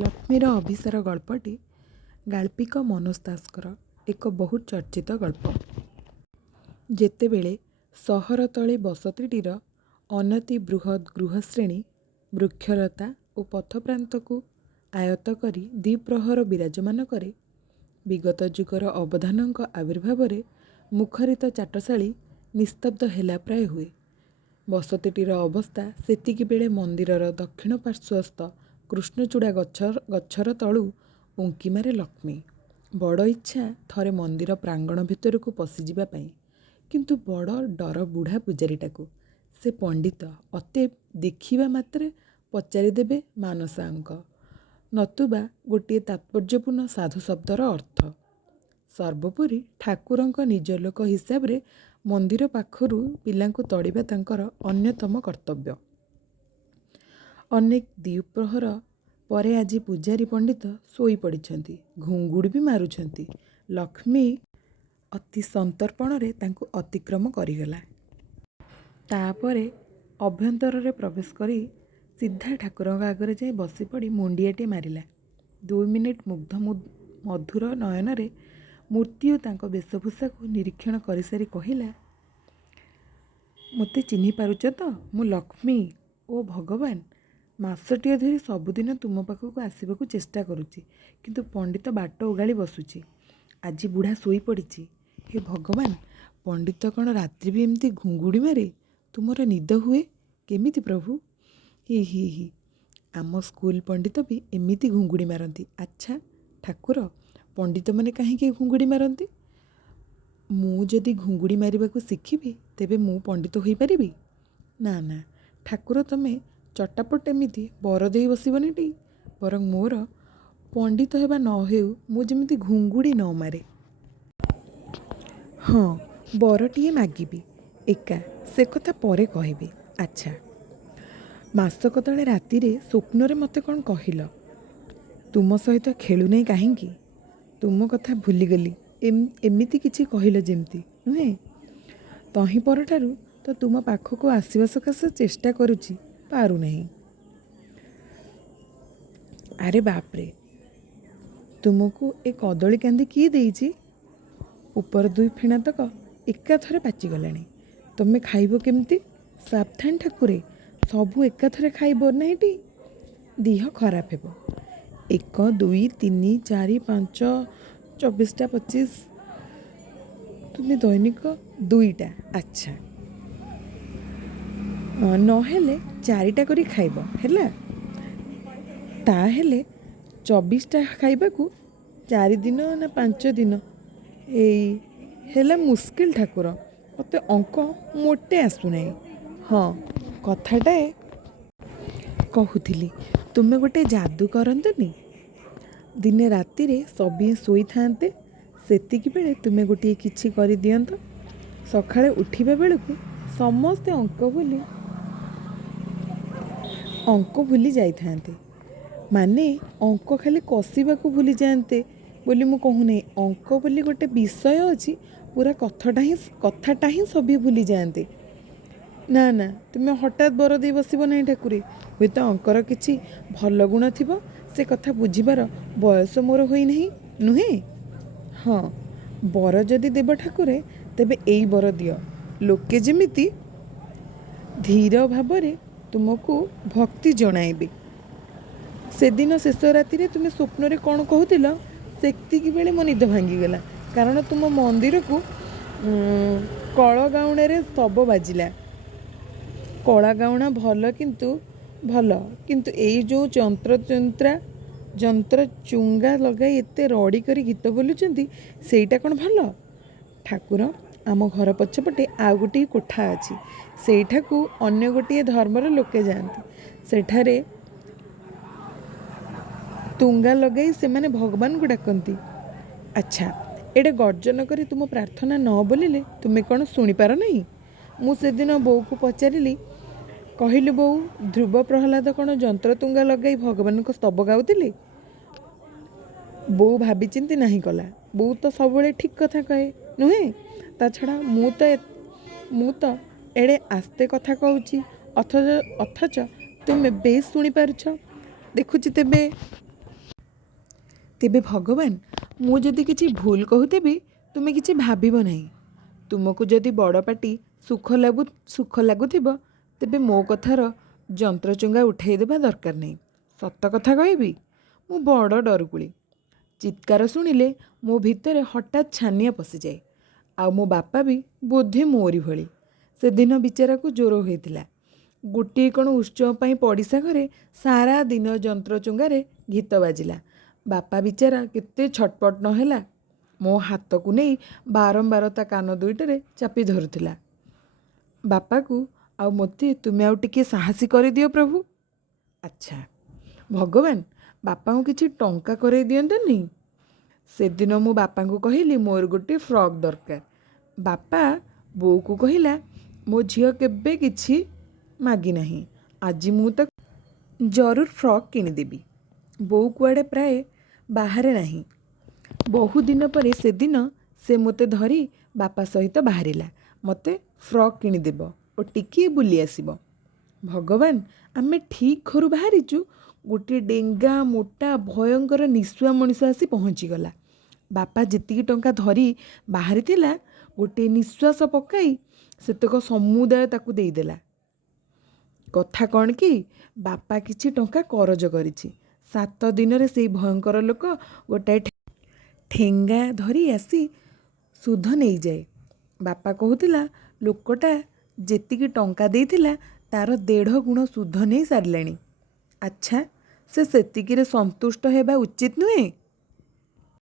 ଲକ୍ଷ୍ମୀର ଅଭିସାର ଗଳ୍ପଟି ଗାଳ୍ପିକ ମନୋଜ ଦାସଙ୍କର ଏକ ବହୁତ ଚର୍ଚ୍ଚିତ ଗଳ୍ପ। ଯେତେବେଳେ ସହର ତଳେ ବସତିଟିର ଅନତି ବୃହତ୍ ଗୃହଶ୍ରେଣୀ ବୃକ୍ଷଲତା ଓ ପଥପ୍ରାନ୍ତକୁ ଆୟତ୍ତ କରି ଦ୍ୱିପ୍ରହର ବିରାଜମାନ କରେ, ବିଗତ ଯୁଗର ଅବଦାନଙ୍କ ଆବିର୍ଭାବରେ ମୁଖରିତ ଚାଟଶାଳୀ ନିସ୍ତବ୍ଧ ହେଲା ପ୍ରାୟ ହୁଏ। ବସତିଟିର ଅବସ୍ଥା ସେତିକିବେଳେ ମନ୍ଦିରର ଦକ୍ଷିଣ ପାର୍ଶ୍ୱସ୍ଥ କୃଷ୍ଣଚୂଡ଼ା ଗଛର ତଳୁ ଉଙ୍କି ମାରେ ଲକ୍ଷ୍ମୀ। ବଡ଼ ଇଚ୍ଛା ଥରେ ମନ୍ଦିର ପ୍ରାଙ୍ଗଣ ଭିତରକୁ ପଶିଯିବା ପାଇଁ, କିନ୍ତୁ ବଡ଼ ଡର ବୁଢ଼ା ପୂଜାରୀଟାକୁ। ସେ ପଣ୍ଡିତ ଅତଏବ ଦେଖିବା ମାତ୍ରେ ପଚାରିଦେବେ ମାନସାଙ୍କ, ନତୁବା ଗୋଟିଏ ତାତ୍ପର୍ଯ୍ୟପୂର୍ଣ୍ଣ ସାଧୁ ଶବ୍ଦର ଅର୍ଥ। ସର୍ବୋପରି ଠାକୁରଙ୍କ ନିଜ ଲୋକ ହିସାବରେ ମନ୍ଦିର ପାଖରୁ ପିଲାଙ୍କୁ ତଡ଼ିବା ତାଙ୍କର ଅନ୍ୟତମ କର୍ତ୍ତବ୍ୟ। ଅନେକ ଦ୍ୱିପ୍ରହର ପରେ ଆଜି ପୂଜାରୀ ପଣ୍ଡିତ ଶୋଇପଡ଼ିଛନ୍ତି, ଘୁଙ୍ଗୁଡ଼ି ବି ମାରୁଛନ୍ତି। ଲକ୍ଷ୍ମୀ ଅତି ସନ୍ତର୍ପଣରେ ତାଙ୍କୁ ଅତିକ୍ରମ କରିଗଲା। ତାପରେ ଅଭ୍ୟନ୍ତରରେ ପ୍ରବେଶ କରି ସିଧା ଠାକୁରଙ୍କ ଆଗରେ ଯାଇ ବସିପଡ଼ି ମୁଣ୍ଡିଆଟିଏ ମାରିଲା। 2 ମିନିଟ୍ ମୁଗ୍ଧ ମଧୁର ନୟନରେ ମୂର୍ତ୍ତି ଓ ତାଙ୍କ ବେଶଭୂଷାକୁ ନିରୀକ୍ଷଣ କରିସାରି କହିଲା, ମୋତେ ଚିହ୍ନି ପାରୁଛ ତ? ମୁଁ ଲକ୍ଷ୍ମୀ। ଓ ଭଗବାନ! ମାସଟିଏ ଧରି ସବୁଦିନ ତୁମ ପାଖକୁ ଆସିବାକୁ ଚେଷ୍ଟା କରୁଛି, କିନ୍ତୁ ପଣ୍ଡିତ ବାଟ ଓଗାଳି ବସୁଛି। ଆଜି ବୁଢ଼ା ଶୋଇପଡ଼ିଛି। ହେ ଭଗବାନ! ପଣ୍ଡିତ କ'ଣ ରାତ୍ରି ବି ଏମିତି ଘୁଙ୍ଗୁଡ଼ି ମାରେ? ତୁମର ନିଦ ହୁଏ କେମିତି ପ୍ରଭୁ? ହି ହି ହି, ଆମ ସ୍କୁଲ ପଣ୍ଡିତ ବି ଏମିତି ଘୁଙ୍ଗୁଡ଼ି ମାରନ୍ତି। ଆଚ୍ଛା ଠାକୁର, ପଣ୍ଡିତମାନେ କାହିଁକି ଘୁଙ୍ଗୁଡ଼ି ମାରନ୍ତି? ମୁଁ ଯଦି ଘୁଙ୍ଗୁଡ଼ି ମାରିବାକୁ ଶିଖିବି, ତେବେ ମୁଁ ପଣ୍ଡିତ ହୋଇପାରିବି? ନା ନା ଠାକୁର, ତମେ ଚଟାପଟ ଏମିତି ବର ଦେଇ ବସିବନିଟି। ବରଂ ମୋର ପଣ୍ଡିତ ହେବା ନ ହେଉ, ମୁଁ ଯେମିତି ଘୁଙ୍ଗୁଡ଼ି ନ ମାରେ। ହଁ, ବରଟିଏ ମାଗିବି ଏକା, ସେ କଥା ପରେ କହିବି। ଆଚ୍ଛା, ମାସକ ତଳେ ରାତିରେ ସ୍ୱପ୍ନରେ ମୋତେ କ'ଣ କହିଲ? ତୁମ ସହିତ ଖେଳୁନାହିଁ କାହିଁକି? ତୁମ କଥା ଭୁଲିଗଲି ଏମିତି କିଛି କହିଲ ଯେମିତି, ନୁହେଁ? ତହିଁ ପରଠାରୁ ତ ତୁମ ପାଖକୁ ଆସିବା ସକାଶେ ଚେଷ୍ଟା କରୁଛି, ପାରୁନାହିଁ। ଆରେ ବାପରେ, ତୁମକୁ ଏ କଦଳୀ କାନ୍ଦି କିଏ ଦେଇଛି? ଉପର 2 ଫେଣାତକ ଏକାଥରେ ପାଚିଗଲାଣି। ତମେ ଖାଇବ କେମିତି? ସାବଧାନ ଠାକୁରେ, ସବୁ ଏକାଥରେ ଖାଇବ ନାହିଁଟି, ଦିହ ଖରାପ ହେବ। 1 2 3 4 5 24ଟା 25, ତୁମେ ଦୈନିକ 2ଟା। ଆଚ୍ଛା, ନହେଲେ 4ଟା କରି ଖାଇବ, ହେଲା? ତାହେଲେ 24ଟା ଖାଇବାକୁ 4 ଦିନ ନା 5 ଦିନ? ଏଇ ହେଲା ମୁସ୍କିଲ ଠାକୁର, ମୋତେ ଅଙ୍କ ମୋଟେ ଆସୁନାହିଁ। ହଁ, କଥାଟାଏ କହୁଥିଲି, ତୁମେ ଗୋଟେ ଯାଦୁ କରନ୍ତନି? ଦିନେ ରାତିରେ ସଭିଏଁ ଶୋଇଥାନ୍ତେ, ସେତିକିବେଳେ ତୁମେ ଗୋଟିଏ କିଛି କରିଦିଅନ୍ତ। ସକାଳେ ଉଠିବା ବେଳକୁ ସମସ୍ତେ ଅଙ୍କ ଭୁଲି ଯାଇଥାନ୍ତେ। ମାନେ ଅଙ୍କ ଖାଲି କଷିବାକୁ ଭୁଲି ଯାଆନ୍ତେ ବୋଲି ମୁଁ କହୁନାହିଁ। ଅଙ୍କ ବୋଲି ଗୋଟେ ବିଷୟ ଅଛି, ପୁରା କଥାଟା ହିଁ ସଭିଏ ଭୁଲି ଯାଆନ୍ତେ। ନା ନା, ତୁମେ ହଠାତ୍ ବର ଦେଇ ବସିବ ନାହିଁ ଠାକୁରେ। ହୁଏତ ଅଙ୍କର କିଛି ଭଲ ଗୁଣ ଥିବ, ସେ କଥା ବୁଝିବାର ବୟସ ମୋର ହୋଇନାହିଁ, ନୁହେଁ? ହଁ, ବର ଯଦି ଦେବ ଠାକୁରେ, ତେବେ ଏଇ ବର ଦିଅ, ଲୋକେ ଯେମିତି ଧୀର ଭାବରେ ତୁମକୁ ଭକ୍ତି ଜଣାଇବେ। ସେଦିନ ଶେଷ ରାତିରେ ତୁମେ ସ୍ୱପ୍ନରେ କ'ଣ କହୁଥିଲ, ସେତିକିବେଳେ ମୋ ନିଦ ଭାଙ୍ଗିଗଲା। କାରଣ ତୁମ ମନ୍ଦିରକୁ କଳଗାଉଣରେ ସ୍ତବ ବାଜିଲା। କଳାଗାଉଣା ଭଲ, କିନ୍ତୁ ଏଇ ଯେଉଁ ଯନ୍ତ୍ର ଚୁଙ୍ଗା ଲଗାଇ ଏତେ ରଡ଼ି କରି ଗୀତ ବୋଲୁଛନ୍ତି, ସେଇଟା କ'ଣ ଭଲ? ଠାକୁର, ଆମ ଘର ପଛପଟେ ଆଉ ଗୋଟିଏ କୋଠା ଅଛି। ସେଇଠାକୁ ଅନ୍ୟ ଗୋଟିଏ ଧର୍ମର ଲୋକେ ଯାଆନ୍ତି। ସେଠାରେ ତୁଙ୍ଗା ଲଗାଇ ସେମାନେ ଭଗବାନଙ୍କୁ ଡାକନ୍ତି। ଆଚ୍ଛା, ଏଡ଼େ ଗର୍ଜନ କରି ତୁମ ପ୍ରାର୍ଥନା ନ ବୋଲିଲେ ତୁମେ କ'ଣ ଶୁଣିପାର ନାହିଁ? ମୁଁ ସେଦିନ ବୋଉକୁ ପଚାରିଲି, କହିଲୁ ବୋଉ, ଧ୍ରୁବ ପ୍ରହ୍ଲାଦ କ'ଣ ଯନ୍ତ୍ର ତୁଙ୍ଗା ଲଗାଇ ଭଗବାନଙ୍କ ସ୍ତବ ଗାଉଥିଲେ? ବୋଉ ଭାବିଚିନ୍ତି ନାହିଁ କଲା। ବୋଉ ତ ସବୁବେଳେ ଠିକ୍ କଥା କହେ, ନୁହେଁ? ତା ଛଡ଼ା ମୁଁ ତ ଏଡ଼େ ଆସ୍ତେ କଥା କହୁଛି, ଅଥଚ ତୁମେ ବେଶ୍ ଶୁଣିପାରୁଛ। ଦେଖୁଛି ତେବେ। ତେବେ ଭଗବାନ, ମୁଁ ଯଦି କିଛି ଭୁଲ କହୁଥିବି ତୁମେ କିଛି ଭାବିବ ନାହିଁ। ତୁମକୁ ଯଦି ବଡ଼ ପାଟି ସୁଖ ଲାଗୁଥିବ ତେବେ ମୋ କଥାର ଯନ୍ତ୍ରଚୁଙ୍ଗା ଉଠାଇ ଦେବା ଦରକାର ନାହିଁ। ସତ କଥା କହିବି, ମୁଁ ବଡ଼ ଡରୁକୁଳି। ଚିତ୍କାର ଶୁଣିଲେ ମୋ ଭିତରେ ହଠାତ୍ ଛାନିଆ ପଶିଯାଏ। ଆଉ ମୋ ବାପା ବି ବୋଧେ ମୋରି ଭଳି। ସେଦିନ ବିଚାରାକୁ ଜ୍ୱର ହୋଇଥିଲା। ଗୋଟିଏ କ'ଣ ଉତ୍ସବ ପାଇଁ ପଡ଼ିଶା ଘରେ ସାରା ଦିନ ଯନ୍ତ୍ରଚୁଙ୍ଗାରେ ଗୀତ ବାଜିଲା। ବାପା ବିଚାରା କେତେ ଛଟପଟ ନ ହେଲା। ମୋ ହାତକୁ ନେଇ ବାରମ୍ବାର ତା କାନ ଦୁଇଟାରେ ଚାପି ଧରୁଥିଲା। ବାପାକୁ ଆଉ ମୋତେ ତୁମେ ଆଉ ଟିକିଏ ସାହସୀ କରିଦିଅ ପ୍ରଭୁ। ଆଚ୍ଛା ଭଗବାନ, ବାପାଙ୍କୁ କିଛି ଟଙ୍କା କରେଇ ଦିଅନ୍ତନି। ସେଦିନ ମୁଁ ବାପାଙ୍କୁ କହିଲି ମୋର ଗୋଟିଏ ଫ୍ରକ୍ ଦରକାର। ବାପା ବୋଉକୁ କହିଲା, ମୋ ଝିଅ କେବେ କିଛି ମାଗିନାହିଁ, ଆଜି ମୁଁ ତାକୁ ଜରୁର ଫ୍ରକ୍ କିଣିଦେବି। ବୋଉ କୁଆଡ଼େ ପ୍ରାୟ ବାହାରେ ନାହିଁ। ବହୁଦିନ ପରେ ସେଦିନ ସେ ମୋତେ ଧରି ବାପା ସହିତ ବାହାରିଲା। ମୋତେ ଫ୍ରକ୍ କିଣିଦେବ ଓ ଟିକିଏ ବୁଲି ଆସିବ। ଭଗବାନ, ଆମେ ଠିକ୍ ଘରୁ ବାହାରିଛୁ, ଗୋଟିଏ ଡେଙ୍ଗା ମୋଟା ଭୟଙ୍କର ନିଶୁଆ ମଣିଷ ଆସି ପହଞ୍ଚିଗଲା। ବାପା ଯେତିକି ଟଙ୍କା ଧରି ବାହାରିଥିଲା ଗୋଟିଏ ନିଶ୍ୱାସ ପକାଇ ସେତକ ସମୁଦାୟ ତାକୁ ଦେଇଦେଲା। କଥା କ'ଣ କି, ବାପା କିଛି ଟଙ୍କା କରଜ କରିଛି। 7 ଦିନରେ ସେଇ ଭୟଙ୍କର ଲୋକ ଗୋଟାଏ ଠେଙ୍ଗା ଧରି ଆସି ସୁଧ ନେଇଯାଏ। ବାପା କହୁଥିଲା ଲୋକଟା ଯେତିକି ଟଙ୍କା ଦେଇଥିଲା ତାର 1.5 ଗୁଣ ସୁଧ ନେଇ ସାରିଲାଣି। ଆଚ୍ଛା, ସେ ସେତିକିରେ ସନ୍ତୁଷ୍ଟ ହେବା ଉଚିତ ନୁହେଁ?